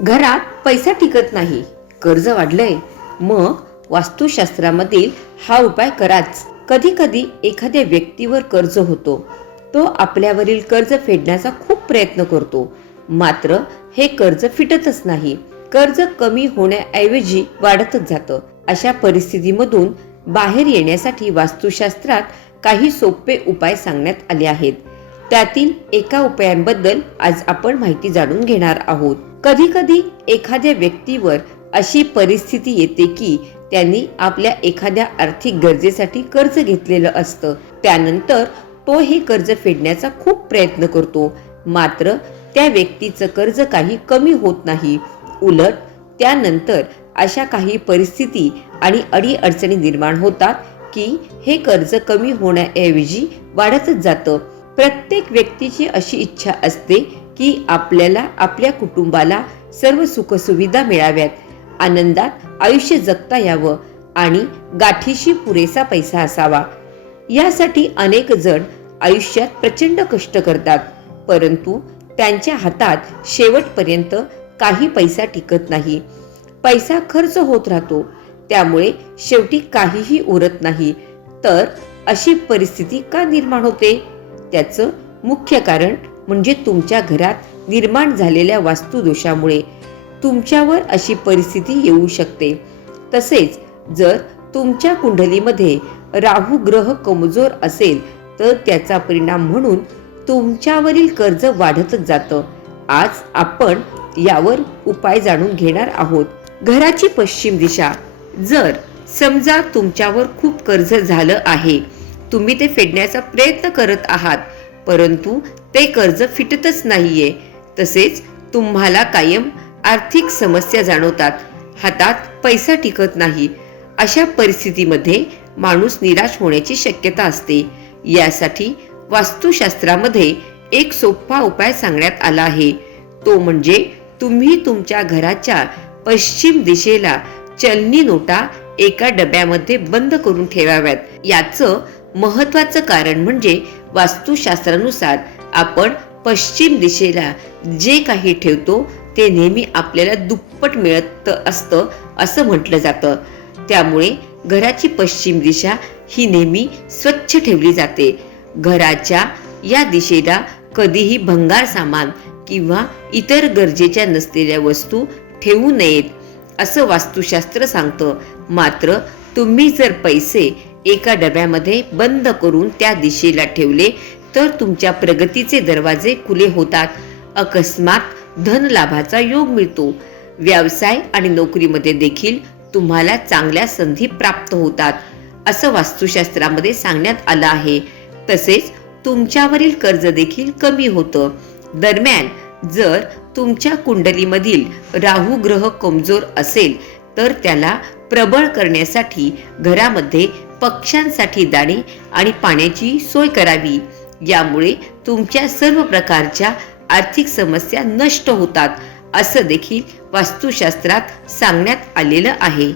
घरात पैसा टिकत नाही, कर्ज वाढलंय, मग वास्तुशास्त्रामधील हा उपाय कराच. कधी कधी एखाद्या व्यक्तीवर कर्ज होतो, तो आपल्यावरील कर्ज फेडण्याचा खूप प्रयत्न करतो, मात्र हे कर्ज फिटतच नाही. कर्ज कमी होण्याऐवजी वाढतच जातं. अशा परिस्थितीमधून बाहेर येण्यासाठी वास्तुशास्त्रात काही सोपे उपाय सांगण्यात आले आहेत. त्यातील एका उपायांबद्दल आज आपण माहिती जाणून घेणार आहोत. कधी कधी एखाद्या व्यक्तीवर अशी परिस्थिती येते की त्यांनी आपल्या एखाद्या आर्थिक गरजेसाठी कर्ज घेतलेलं असतं. त्यानंतर तो हे कर्ज फेडण्याचा खूप प्रयत्न करतो, मात्र त्या व्यक्तीचं कर्ज काही कमी होत नाही. उलट त्यानंतर अशा काही परिस्थिती आणि अडीअडचणी निर्माण होतात की हे कर्ज कमी होण्याऐवजी वाढतच जातं. प्रत्येक व्यक्तीची अशी इच्छा असते की आपल्याला आपल्या कुटुंबाला सर्व सुखसुविधा मिळाव्यात, आनंदात आयुष्य जगता यावं आणि गाठीशी पुरेसा पैसा असावा. यासाठी अनेक जण आयुष्यात प्रचंड कष्ट करतात, परंतु त्यांच्या हातात शेवटपर्यंत काही पैसा टिकत नाही. पैसा खर्च होत राहतो, त्यामुळे शेवटी काहीही उरत नाही. तर अशी परिस्थिती का निर्माण होते? त्याचं मुख्य कारण म्हणजे तुमच्या घरात निर्माण झालेल्या वास्तुदोषामुळे तुमच्यावर अशी परिस्थिती येऊ शकते. तसेच जर तुमच्या कुंडलीमध्ये राहू ग्रह कमजोर असेल तर त्याचा परिणाम म्हणून तुमच्यावरील कर्ज वाढतच जातं. आज आपण यावर उपाय जाणून घेणार आहोत. घराची पश्चिम दिशा. जर समजा तुमच्यावर खूप कर्ज झालं आहे, तुम्ही ते फेडण्याचा प्रयत्न करत आहात, परंतु ते कर्ज फिटतच नाहीये, तसेच तुम्हाला कायम आर्थिक समस्या जाणवतात, हातात पैसा टिकत नाही, अशा परिस्थितीमध्ये माणूस निराश होण्याची शक्यता असते. यासाठी वास्तुशास्त्रामध्ये एक सोपा उपाय सांगण्यात आला आहे. तो म्हणजे तुम्ही तुमच्या घराच्या पश्चिम दिशेला चलनी नोटा एका डब्यामध्ये बंद करून ठेवाव्यात. याचं महत्वाचं कारण म्हणजे वास्तुशास्त्रानुसार आपण पश्चिम दिशेला जे काही ठेवतो ते नेहमी आपल्याला दुप्पट मिळत असतं असं म्हटलं जातं. त्यामुळे घराची पश्चिम दिशा ही नेहमी स्वच्छ ठेवली जाते. घराच्या या दिशेला कधीही भंगार सामान किंवा इतर गरजेच्या नसलेल्या वस्तू ठेवू नयेत असं वास्तुशास्त्र सांगतं. मात्र तुम्ही जर पैसे एका डब्यामध्ये बंद करून त्या दिशेला ठेवले तर तुमच्या प्रगतीचे दरवाजे खुले होतात. अकस्मात धन लाभाचा योग मिळतो. व्यवसाय आणि नोकरीमध्ये देखील तुम्हाला चांगल्या संधी प्राप्त होतात असं वास्तुशास्त्रामध्ये सांगण्यात आलं आहे. तसेच तुमच्यावरील कर्ज देखील कमी होतं. दरम्यान जर तुमच्या कुंडलीमधील राहू ग्रह कमजोर असेल तर त्याला प्रबळ करण्यासाठी घरामध्ये पक्ष्यांसाठी दाणे आणि पाण्याची सोय करावी. यामुळे तुमच्या सर्व प्रकारच्या आर्थिक समस्या नष्ट होतात असं देखील वास्तुशास्त्रात सांगण्यात आलेलं आहे.